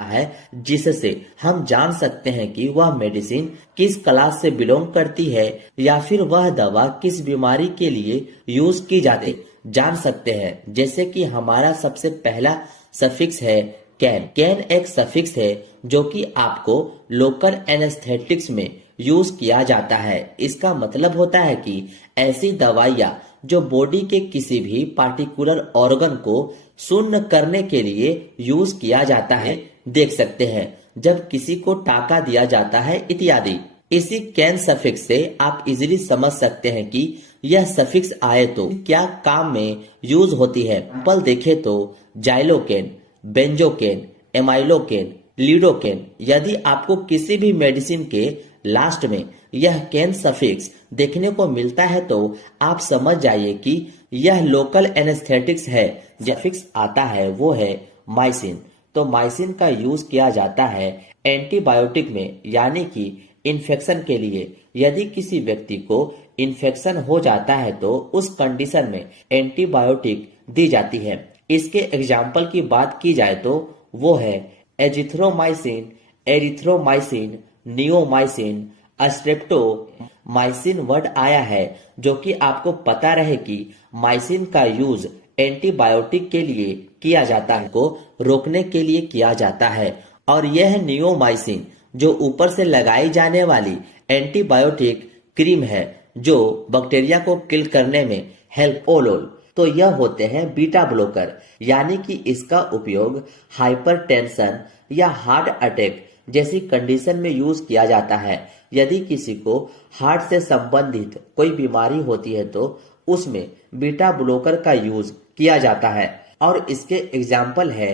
है, जिससे हम जान सकते हैं कि वह मेडिसिन किस क्लास से बिलोंग करती है या फिर वह दवा किस बीमारी के लिए यूज की जाती जान सकते हैं। जैसे कि हमारा सबसे पहला सफिक्स है कैन। कैन एक सफिक्स है जो कि आपको लोकल एनेस्थेटिक्स में यूज किया जाता है। इसका मतलब होता है कि ऐसी दवाइयाँ जो बॉडी के किसी भी पार्टिकुलर ऑर्गन को शून्य करने के लिए यूज किया जाता है। देख सकते हैं जब किसी को टाका दिया जाता है इत्यादि। इसी कैन सफिक्स से आप इजीली समझ सकते हैं कि यह सफिक्स आए तो क्या काम में यूज होती है। एग्जाम्पल देखे तो जाइलोकेन, बेंजोकेन, एमाइलोकेन, लीडोकेन। यदि आपको किसी भी मेडिसिन के लास्ट में यह कैन सफिक्स देखने को मिलता है तो आप समझ जाइए कि यह लोकल एनेस्थेटिक्स है। सफिक्स आता है वो है माइसिन। तो माइसिन का यूज किया जाता है एंटीबायोटिक में, यानी कि इन्फेक्शन के लिए। यदि किसी व्यक्ति को इन्फेक्शन हो जाता है तो उस कंडीशन में एंटीबायोटिक दी जाती है। इसके एग्जाम्पल की बात की जाए तो वो है azithromycin, erythromycin, neomycin, streptomycin word आया है जो कि आपको पता रहे कि माइसिन का यूज एंटीबायोटिक के लिए किया जाता है, को रोकने के लिए किया जाता है। और यह नियोमाइसिन जो ऊपर से लगाई जाने वाली एंटीबायोटिक क्रीम है जो बैक्टीरिया को किल करने में हेल्प ओलोल। तो यह होते हैं बीटा ब्लॉकर, यानी कि इसका उपयोग हाइपरटेंशन या हार्ट अटैक जैसी कंडीशन में यूज किया जाता है। यदि किसी को हार्ट से संबंधित कोई बीमारी होती है तो उसमें बीटा ब्लॉकर का यूज किया जाता है। और इसके एग्जाम्पल है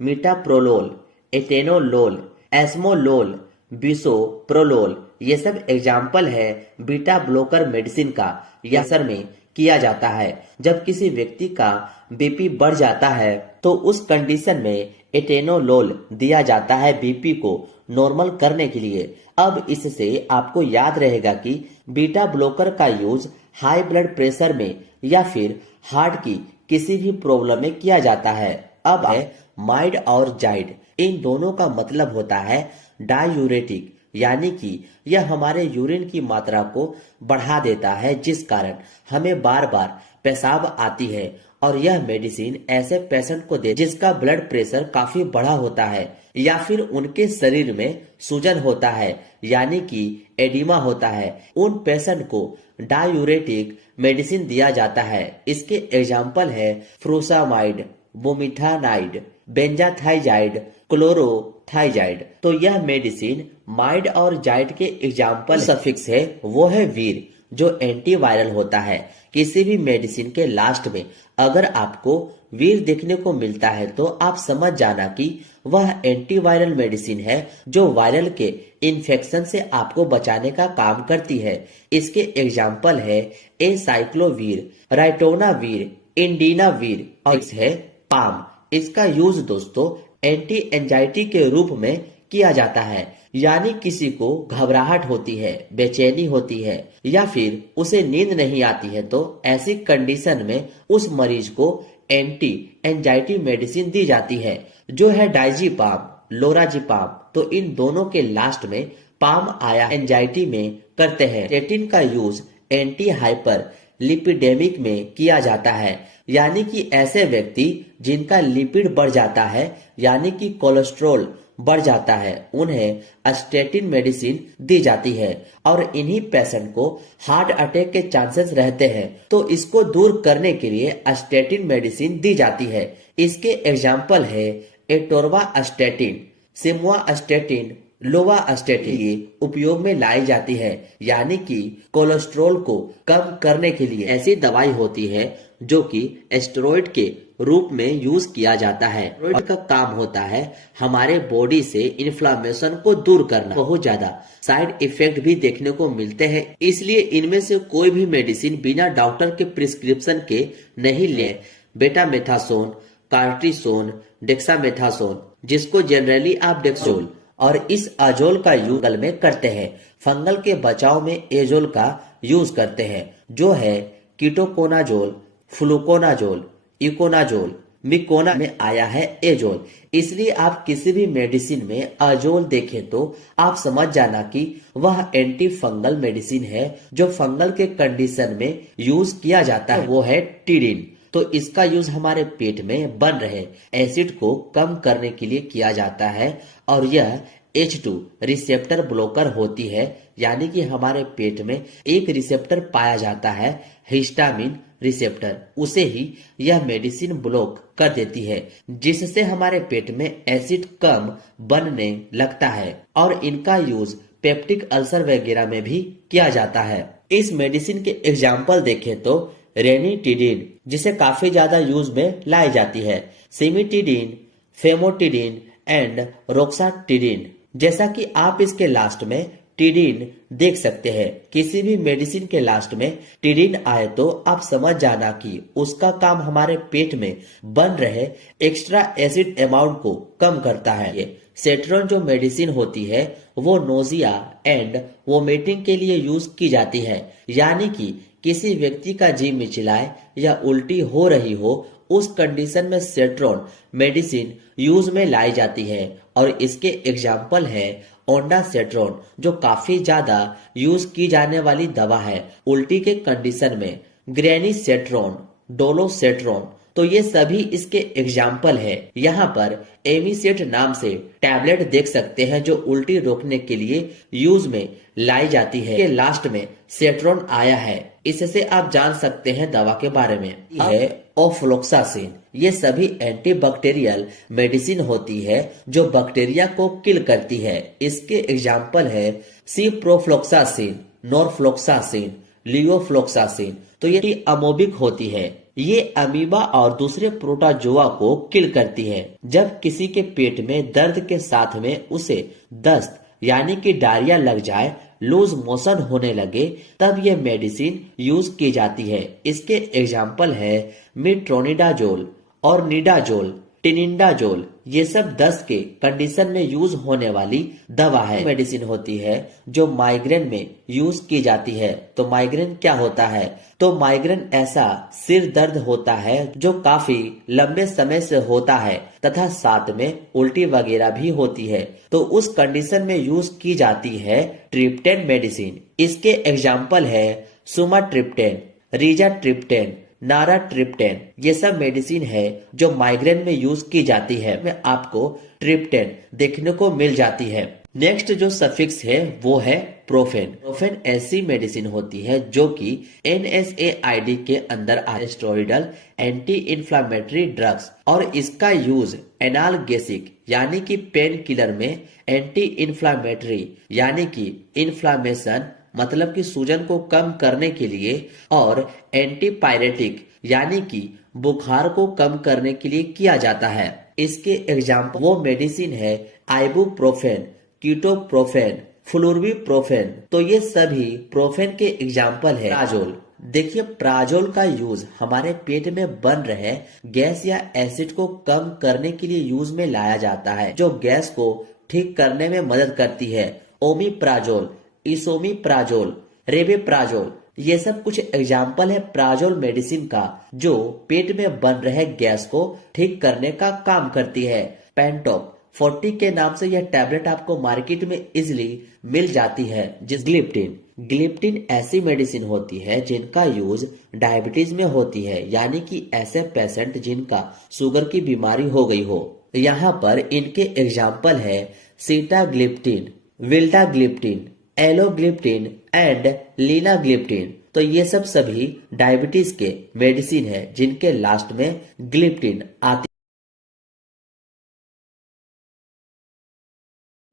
मीटाप्रोलोल, एटेनोलोल, एस्मोलोल, बिसोप्रोलोल। ये सब एग्जाम्पल है बीटा ब्लॉकर मेडिसिन का। यह असर में किया जाता है जब किसी व्यक्ति का बीपी बढ़ जाता है तो उस कंडीशन में एटेनोलोल दिया जाता है बीपी को नॉर्मल करने के लिए। अब इससे आपको याद रहेगा कि बीटा ब्लॉकर का यूज हाई ब्लड प्रेशर में या फिर हार्ट की किसी भी प्रॉब्लम में किया जाता है। अब है माइड और जाइड। इन दोनों का मतलब होता है डायूरेटिक, यानी कि यह हमारे यूरिन की मात्रा को बढ़ा देता है जिस कारण हमें बार बार पेशाब आती है। और यह मेडिसिन ऐसे पेशेंट को दे जिसका ब्लड प्रेशर काफी बढ़ा होता है या फिर उनके शरीर में सूजन होता है, यानी कि एडिमा होता है। उन पेशेंट को डायूरेटिक मेडिसिन दिया जाता है। इसके एग्जाम्पल है फ्रूसामाइड, बुमिथानाइड, बेंजाथाइजाइड, क्लोरोथाइजाइड। तो यह मेडिसिन माइड और जाइड के एग्जाम्पल सफिक्स है वो है वीर जो एंटीवायरल होता है। किसी भी मेडिसिन के लास्ट में अगर आपको वीर देखने को मिलता है तो आप समझ जाना कि वह एंटीवायरल मेडिसिन है जो वायरल के इन्फेक्शन से आपको बचाने का काम करती है। इसके एग्जाम्पल है एसाइक्लोवीर, राइटोनावीर, इंडीनावीर और है पाम। इसका यूज दोस्तों एंटी एंजाइटी के रूप में किया जाता है, यानी किसी को घबराहट होती है, बेचैनी होती है या फिर उसे नींद नहीं आती है तो ऐसी कंडीशन में उस मरीज को एंटी एंजाइटी मेडिसिन दी जाती है जो है डाइजीपाम, लोराजीपाम। तो इन दोनों के लास्ट में पाम आया एंजाइटी में करते हैं। स्टेटिन का यूज एंटी हाइपर लिपिडेमिक में किया जाता है, यानी कि ऐसे व्यक्ति जिनका लिपिड बढ़ जाता है यानी कि कोलेस्ट्रॉल बढ़ जाता है उन्हें स्टेटिन मेडिसिन दी जाती है। और इन्हीं पेशेंट को हार्ट अटैक के चांसेस रहते हैं तो इसको दूर करने के लिए स्टेटिन मेडिसिन दी जाती है। इसके एग्जाम्पल है एटोर्वास्टेटिन, सिमवास्टेटिन, लोवास्टेटिन ये उपयोग में लाई जाती है, यानी कि कोलेस्ट्रॉल को कम करने के लिए ऐसी दवाई होती है जो कि स्टेरॉइड के रूप में यूज किया जाता है। स्टेरॉइड का काम होता है हमारे बॉडी से इन्फ्लामेशन को दूर करना। बहुत ज्यादा साइड इफेक्ट भी देखने को मिलते हैं, इसलिए इनमें से कोई भी मेडिसिन बिना डॉक्टर के प्रिस्क्रिप्शन के नहीं ले। बेटामेथासोन, कार्टिसोन, डेक्सामेथासोन जिसको जनरली आप डेक्सोल और इस अजोल का यूज फंगल में करते हैं। फंगल के बचाव में एजोल का यूज करते हैं जो है कीटोकोनाजोल, फ्लूकोनाजोल, इकोनाजोल, मिकोना में आया है एजोल। इसलिए आप किसी भी मेडिसिन में अजोल देखें तो आप समझ जाना कि वह एंटी फंगल मेडिसिन है जो फंगल के कंडीशन में यूज किया जाता है, वो है टिडिन। तो इसका यूज हमारे पेट में बन रहे एसिड को कम करने के लिए किया जाता है और यह H2 रिसेप्टर ब्लॉकर होती है, यानी कि हमारे पेट में एक रिसेप्टर पाया जाता है हिस्टामिन रिसेप्टर, उसे ही यह मेडिसिन ब्लॉक कर देती है, जिससे हमारे पेट में एसिड कम बनने लगता है और इनका यूज पेप्टिक अल्सर वगैरह में भी किया जाता है। इस मेडिसिन के एग्जाम्पल देखें तो रेनिटिडिन, जिसे काफी ज्यादा यूज में लाई जाती है, सिमिटिडिन, फेमोटिडिन एंड रोक्साटिडिन। जैसा कि आप इसके लास्ट में टिडिन देख सकते हैं। किसी भी मेडिसिन के लास्ट में टिडिन आए तो आप समझ जाना कि उसका काम हमारे पेट में बन रहे एक्स्ट्रा एसिड अमाउंट को कम करता है। ये सेट्रॉन जो मेडिसिन होती है वो नोजिया एंड वोमिटिंग के लिए यूज की जाती है, यानी कि किसी व्यक्ति का जी मिचलाए या उल्टी हो रही हो उस कंडीशन में सेट्रॉन मेडिसिन यूज में लाई जाती है और इसके एग्जाम्पल है ओंडासेट्रॉन, जो काफी ज्यादा यूज की जाने वाली दवा है उल्टी के कंडीशन में, ग्रेनिसेट्रॉन, डोलोसेट्रॉन। तो ये सभी इसके एग्जाम्पल है। यहाँ पर एमिसेट नाम से टैबलेट देख सकते हैं जो उल्टी रोकने के लिए यूज में लाई जाती है। के लास्ट में सेट्रॉन आया है, इससे आप जान सकते हैं दवा के बारे में। है ओफ्लोक्सासिन। ये सभी एंटीबैक्टीरियल मेडिसिन होती है जो बैक्टीरिया को किल करती है। इसके एग्जाम्पल है सिप्रोफ्लोक्सासिन, नॉरफ्लोक्सासिन, लियोफ्लोक्सासिन। तो ये अमोबिक होती है। ये अमीबा और दूसरे प्रोटोजोआ को किल करती है। जब किसी के पेट में दर्द के साथ में उसे दस्त यानी कि डायरिया लग जाए, लूज मोशन होने लगे, तब यह मेडिसिन यूज की जाती है। इसके एग्जाम्पल है मिट्रोनिडाजोल और निडाजोल, टिनिडाजोल। ये सब दस्त के कंडीशन में यूज होने वाली दवा है। मेडिसिन होती है जो माइग्रेन में यूज की जाती है। तो माइग्रेन क्या होता है? तो माइग्रेन ऐसा सिर दर्द होता है जो काफी लंबे समय से होता है तथा साथ में उल्टी वगैरह भी होती है। तो उस कंडीशन में यूज की जाती है ट्रिप्टेन मेडिसिन। इसके एग्जाम्पल है सुमाट्रिप्टेन, रिजाट्रिप्टेन, नाराट्रिप्टेन। ये सब मेडिसिन है जो माइग्रेन में यूज की जाती है। में आपको ट्रिप्टेन देखने को मिल जाती है। नेक्स्ट जो सफिक्स है वो है प्रोफेन। प्रोफेन ऐसी मेडिसिन होती है जो कि NSAID के अंदर स्टेरॉइडल एंटी इंफ्लामेटरी ड्रग्स, और इसका यूज एनाल्गेसिक यानी कि पेन किलर में, एंटी इंफ्लामेटरी यानी कि इन्फ्लामेशन मतलब कि सूजन को कम करने के लिए, और एंटीपायरेटिक यानी कि बुखार को कम करने के लिए किया जाता है। इसके एग्जाम्पल वो मेडिसिन है आइबुप्रोफेन, कीटोप्रोफेन, फ्लुर्बिप्रोफेन। तो ये सभी प्रोफेन के एग्जाम्पल है। प्राजोल। देखिए, प्राजोल का यूज हमारे पेट में बन रहे गैस या एसिड को कम करने के लिए यूज में लाया जाता है, जो गैस को ठीक करने में मदद करती है। ओमिप्राजोल, इसोमिप्राजोल, रेबेप्राजोल, ये सब कुछ एग्जाम्पल है प्राजोल मेडिसिन का जो पेट में बन रहे गैस को ठीक करने का काम करती है। पेंटोप 40 के नाम से यह टैबलेट आपको मार्केट में इजिली मिल जाती है। ग्लिप्टिन। ग्लिप्टिन ऐसी मेडिसिन होती है जिनका यूज डायबिटीज में होती है, यानी कि ऐसे पेशेंट जिनका शुगर की बीमारी हो गई हो। यहाँ पर इनके एग्जाम्पल है सीटाग्लिप्टिन, विल्टाग्लिप्टिन, एलोग्लिप्टिन एंड लीनाग्लिप्टिन। तो ये सब सभी डायबिटीज के मेडिसिन है जिनके लास्ट में ग्लिप्टिन आती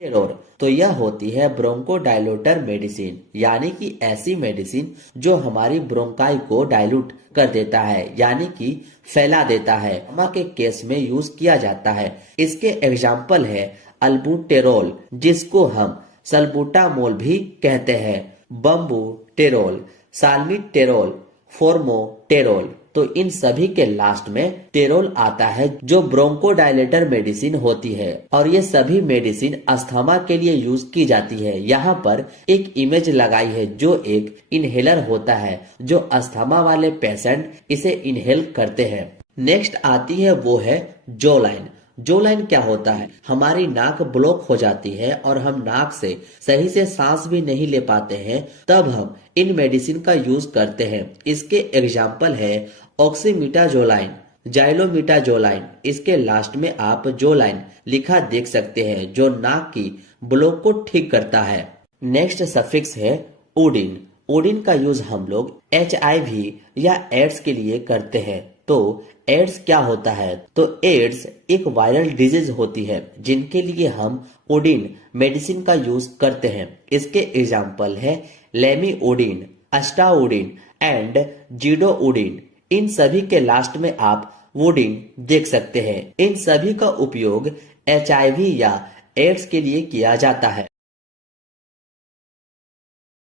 है। तो यह होती है ब्रोंकोडायलेटर मेडिसिन, यानी कि ऐसी मेडिसिन जो हमारी ब्रोंकाई को डायल्यूट कर देता है, यानी कि फैला देता है। अस्थमा के केस में यूज किया जाता है। इसके एग्जाम्पल है अल्बुटेरोल, जिसको हम सल्बुटामोल भी कहते हैं, बम्बुटेरोल, साल्मीटेरोल, फोर्मोटेरोल। तो इन सभी के लास्ट में टेरोल आता है जो ब्रोंकोडायलेटर मेडिसिन होती है, और ये सभी मेडिसिन अस्थमा के लिए यूज की जाती है। यहाँ पर एक इमेज लगाई है जो एक इनहेलर होता है, जो अस्थमा वाले पेशेंट इसे इनहेल करते हैं। नेक्स्ट आती है वो है जो लाइन। जो लाइन क्या होता है, हमारी नाक ब्लॉक हो जाती है और हम नाक से सही से सांस भी नहीं ले पाते हैं, तब हम इन मेडिसिन का यूज करते हैं। इसके एग्जाम्पल है ऑक्सीमीटाजोलाइन, जाइलोमीटाजोलाइन। इसके लास्ट में आप जो लाइन लिखा देख सकते हैं, जो नाक की ब्लॉक को ठीक करता है। नेक्स्ट सफिक्स है ओडिन। ओडिन का यूज हम लोग HIV या एड्स के लिए करते हैं। तो एड्स क्या होता है, तो एड्स एक वायरल डिजीज होती है जिनके लिए हम ओडिन मेडिसिन का यूज करते हैं। इसके एग्जाम्पल है लेमीओडिन, अस्टाओडिन एंड जीडोओडिन। इन सभी के लास्ट में आप वोडिन देख सकते हैं। इन सभी का उपयोग HIV या एड्स के लिए किया जाता है।